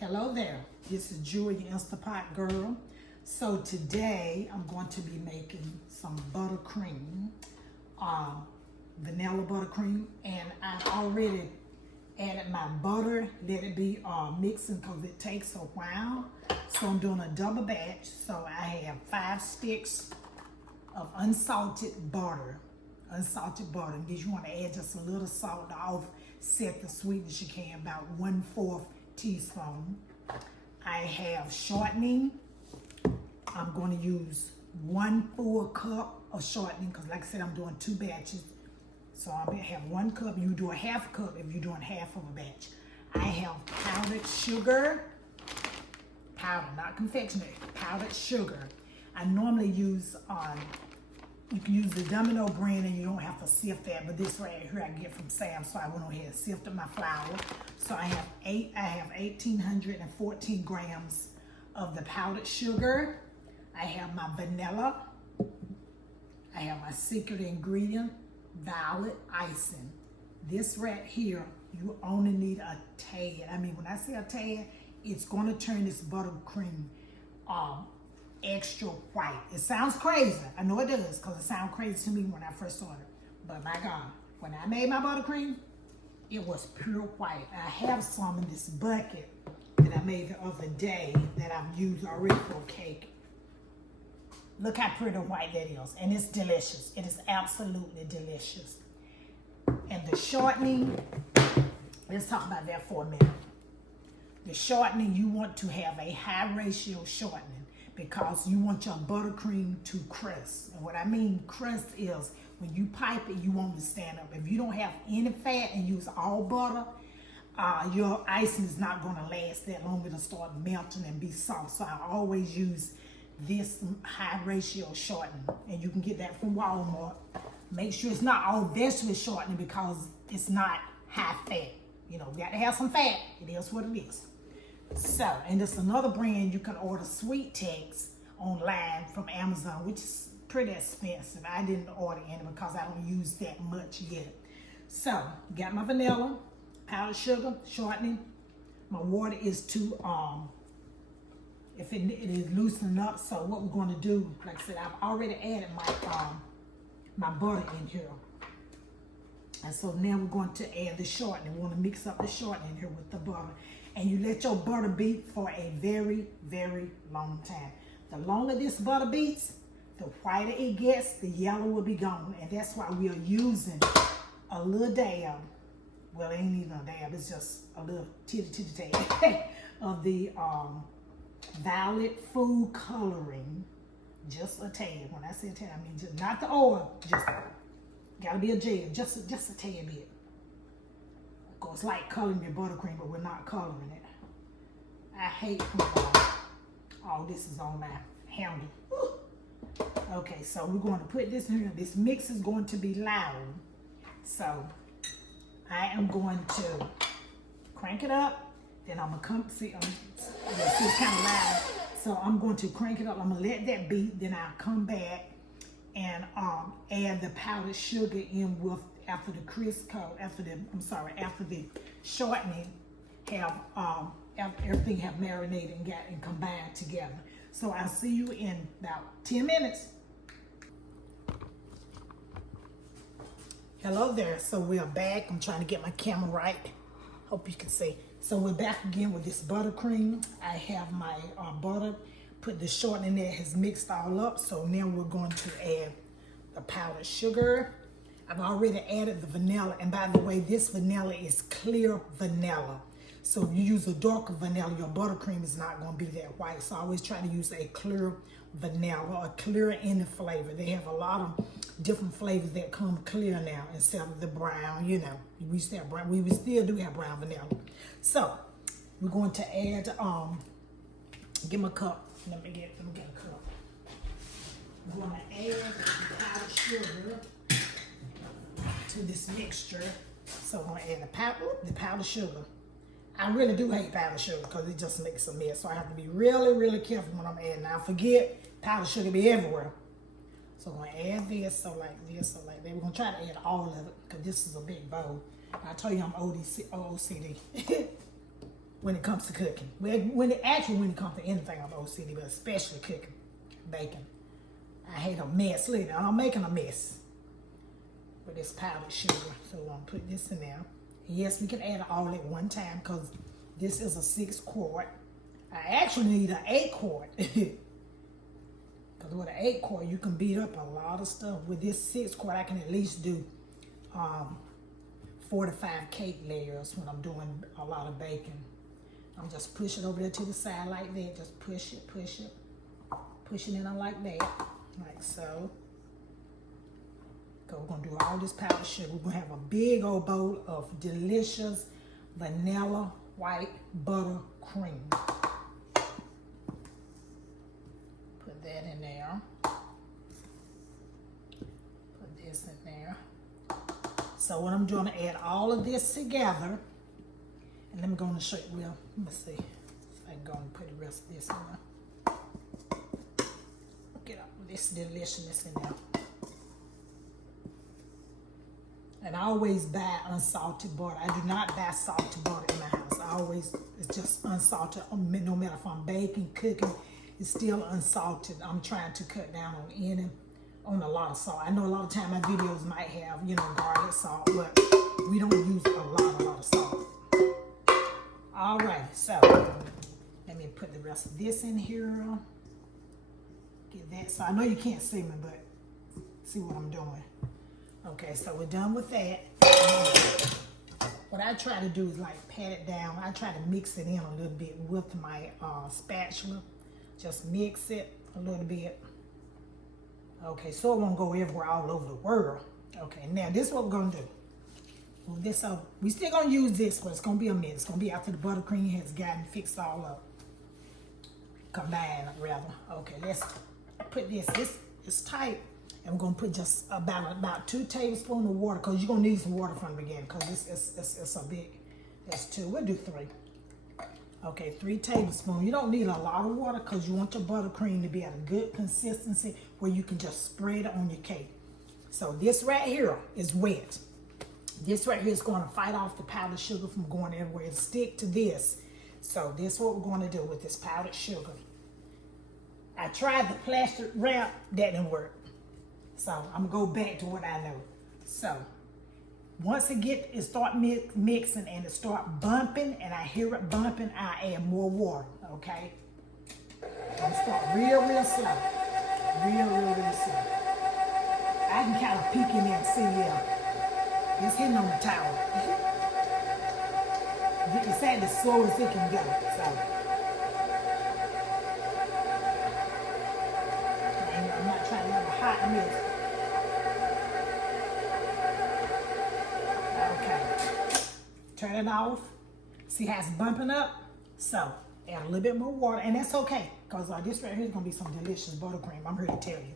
Hello there, this is Julia Instapot Girl. So today I'm going to be making some buttercream, vanilla buttercream, and I've already added my butter, let it be mixing because it takes a while. So I'm doing a double batch, so I have 5 sticks of unsalted butter. And you want to add just a little salt to offset the sweetness you can, about 1/4 teaspoon. I have shortening. I'm going to use 1 full cup of shortening because like I said, I'm doing 2 batches. So I'm going to have 1 cup. You do a half cup if you're doing half of a batch. I have powdered sugar. Powder, not confectionery. Powdered sugar. I normally use, you can use the Domino brand and you don't have to sift that, but this right here I get from Sam's, so I went ahead and sifted my flour. So I have 1,814 grams of the powdered sugar. I have my vanilla. I have my secret ingredient, violet icing. This right here, you only need a tad. I mean, when I say a tad, it's going to turn this buttercream extra white. It sounds crazy. I know it does because it sounded crazy to me when I first started. But my God, when I made my buttercream, it was pure white. I have some in this bucket that I made the other day that I've used already for a cake. Look how pretty white that is. And it's delicious. It is absolutely delicious. And the shortening, let's talk about that for a minute. The shortening, you want to have a high ratio shortening because you want your buttercream to crust. And what I mean crust is when you pipe it, you want it to stand up. If you don't have any fat and use all butter, your icing is not going to last that long. It'll start melting and be soft. So I always use this high ratio shortening, and you can get that from Walmart. Make sure it's not all vegetable shortening because it's not high fat. You know, you got to have some fat. It is what it is. So, and there's another brand you can order, Sweet Tex, online from Amazon, which is pretty expensive. I didn't order any because I don't use that much yet. So, got my vanilla, powdered sugar, shortening. My water is too, if it is loosening up. So what we're going to do, like I said, I've already added my butter in here. And so now we're going to add the shortening. We want to mix up the shortening here with the butter. And you let your butter beat for a very, very long time. The longer this butter beats, the whiter it gets, the yellow will be gone. And that's why we are using a little dab. Well, it ain't even a dab. It's just a little titty dab of the violet food coloring. Just a tad. When I say a tad, I mean just not the oil. Just gotta be a gel. Just a tad bit. Of course, like coloring your buttercream, but we're not coloring it. I hate when all this is on my handle. Okay, so we're going to put this in here. This mix is going to be loud. So I am going to crank it up. Then I'm going to come, see, it's kind of loud. So I'm going to crank it up. I'm going to let that beat. Then I'll come back and add the powdered sugar in with after the shortening have everything have marinated and combined together. So I'll see you in about 10 minutes. Hello there. So we're back. I'm trying to get my camera right. Hope you can see. So we're back again with this buttercream. I have my butter, put the shortening that has mixed all up. So now we're going to add the powdered sugar. I've already added the vanilla. And by the way, this vanilla is clear vanilla. So if you use a darker vanilla, your buttercream is not going to be that white. So I always try to use a clear vanilla, a clear in the flavor. They have a lot of different flavors that come clear now instead of the brown, you know. We used to have brown. We still do have brown vanilla. So we're going to add, give me a cup. Let me get a cup. I'm going to add the powdered sugar to this mixture. So I'm going to add the powdered sugar. I really do hate powdered sugar because it just makes a mess. So I have to be really, really careful when I'm adding. Now forget powdered sugar be everywhere. So I'm going to add this, so like this, so like that. We're going to try to add all of it because this is a big bowl. I told you I'm OCD. when it comes to cooking. When it comes to anything on OCD, but especially cooking, baking. I hate a mess. Look, I'm making a mess with this powdered sugar. So we're gonna put this in there. Yes, we can add it all at one time because this is a 6 quart. I actually need an 8 quart. Because with an 8 quart, you can beat up a lot of stuff. With this 6 quart, I can at least do 4 to 5 cake layers when I'm doing a lot of baking. I'm just push it over there to the side like that. Just push it. Pushing it on like that, like so. So we're gonna do all this powdered sugar. We're gonna have a big old bowl of delicious vanilla white butter cream. Put that in there. Put this in there. So what I'm doing, add all of this together. And let me go and show you, well, let me see. So I can go and put the rest of this in there. Get all this deliciousness in there. And I always buy unsalted butter. I do not buy salted butter in my house. I always, it's just unsalted. No matter if I'm baking, cooking, it's still unsalted. I'm trying to cut down on a lot of salt. I know a lot of time my videos might have, you know, garlic salt, but we don't use a lot of salt. All right, so let me put the rest of this in here. Get that. So I know you can't see me, but see what I'm doing. Okay, so we're done with that. What I try to do is like pat it down. I try to mix it in a little bit with my spatula. Just mix it a little bit. Okay, so it won't go everywhere all over the world. Okay, now this is what we're gonna do. Move this up. We still gonna use this, but it's gonna be a minute. It's gonna be after the buttercream has gotten fixed all up. Combined rather. Okay, let's put this. This is tight. And we're gonna put just about 2 tablespoons of water, because you're gonna need some water from the beginning, because it's a big, that's 2. We'll do 3. Okay, 3 tablespoons. You don't need a lot of water because you want your buttercream to be at a good consistency where you can just spread it on your cake. So this right here is wet. This right here is going to fight off the powdered sugar from going everywhere. It'll stick to this. So this is what we're going to do with this powdered sugar. I tried the plastic wrap, that didn't work. So I'm gonna go back to what I know. So once it start mixing and it start bumping, and I hear it bumping, I add more water. Okay. I'm gonna start real slow, real slow. I can kind of peek in there and see, yeah, it's hitting on the towel. It's at the slowest it can go. So I'm not trying to have a hot mix. Turn it off. See how it's bumping up? So add a little bit more water, and that's okay, because this right here is gonna be some delicious buttercream. I'm here to tell you.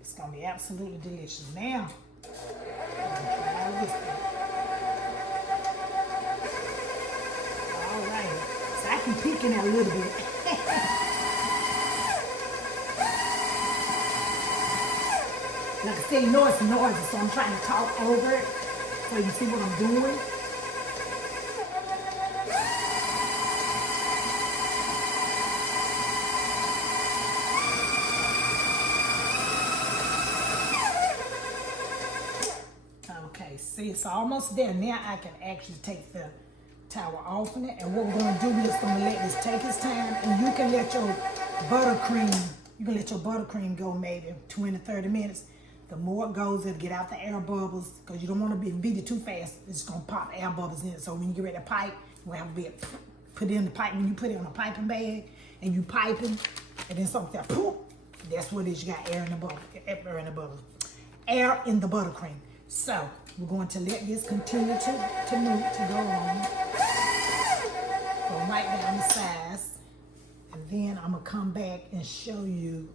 It's gonna be absolutely delicious. Now, try this thing. All right. So I can peek in there a little bit. Like I said, you know it's noisy, so I'm trying to talk over it so you can see what I'm doing. Okay, see, it's almost there. Now I can actually take the towel off of it, and what we're gonna do, we're just gonna let this take its time, and you can let your buttercream go maybe 20, 30 minutes. The more it goes, it'll get out the air bubbles, because you don't want to beat it too fast. It's going to pop air bubbles in it. So when you get ready to pipe, you have to put it in the pipe. When you put it on a piping bag and you piping, and then something like that, poof, that's what it is. You got air in the bubble, air in the buttercream. So we're going to let this continue to move, to go on. Go right down the sides. And then I'm going to come back and show you.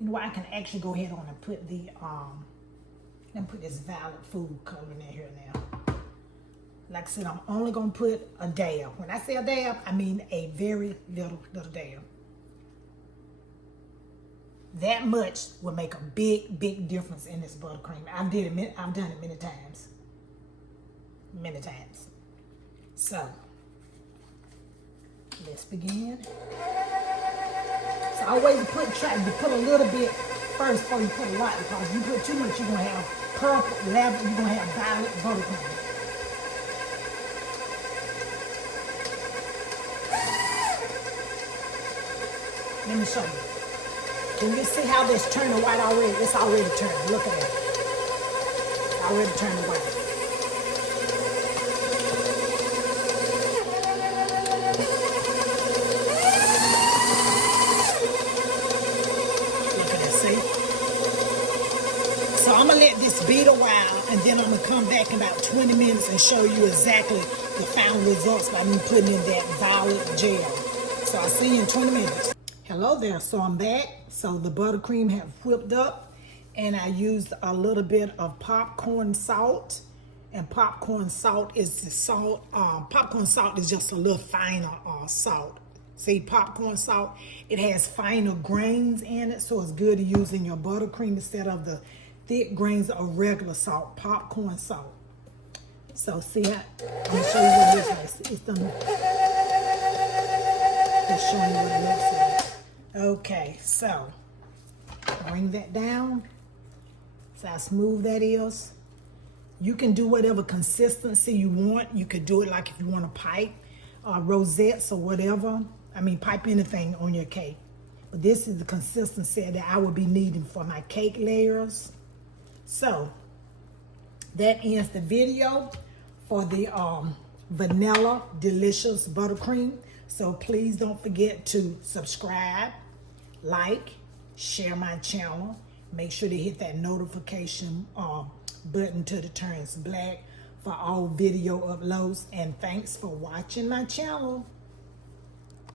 You know what, I can actually go ahead on and put the, let me put this violet food coloring in here now. Like I said, I'm only gonna put a dab. When I say a dab, I mean a very little dab. That much will make a big difference in this buttercream. I've done it many times. So let's begin. So always try to put a little bit first before you put a lot, because if you put too much, you're gonna have purple, lavender, you're gonna have violet buttercream. Let me show you. Can you see how this turning white already? It's already turned. Look at it. It's already turning white. So I'm gonna let this beat a while, and then I'm gonna come back in about 20 minutes and show you exactly the final results by me putting in that violet gel. So I'll see you in 20 minutes. Hello there, so I'm back. So the buttercream have whipped up, and I used a little bit of popcorn salt. And popcorn salt is the salt, popcorn salt is just a little finer salt. See, popcorn salt, it has finer grains in it, so it's good to use in your buttercream instead of the thick grains of regular salt, popcorn salt. So see, I'm gonna show you what it looks like. It's showing you what it looks like. Okay, so bring that down. See how smooth that is? You can do whatever consistency you want. You could do it like if you want to pipe rosettes or whatever. I mean, pipe anything on your cake. But this is the consistency that I will be needing for my cake layers. So that ends the video for the vanilla delicious buttercream. So please don't forget to subscribe, like, share my channel. Make sure to hit that notification button till it turns black for all video uploads. And thanks for watching my channel.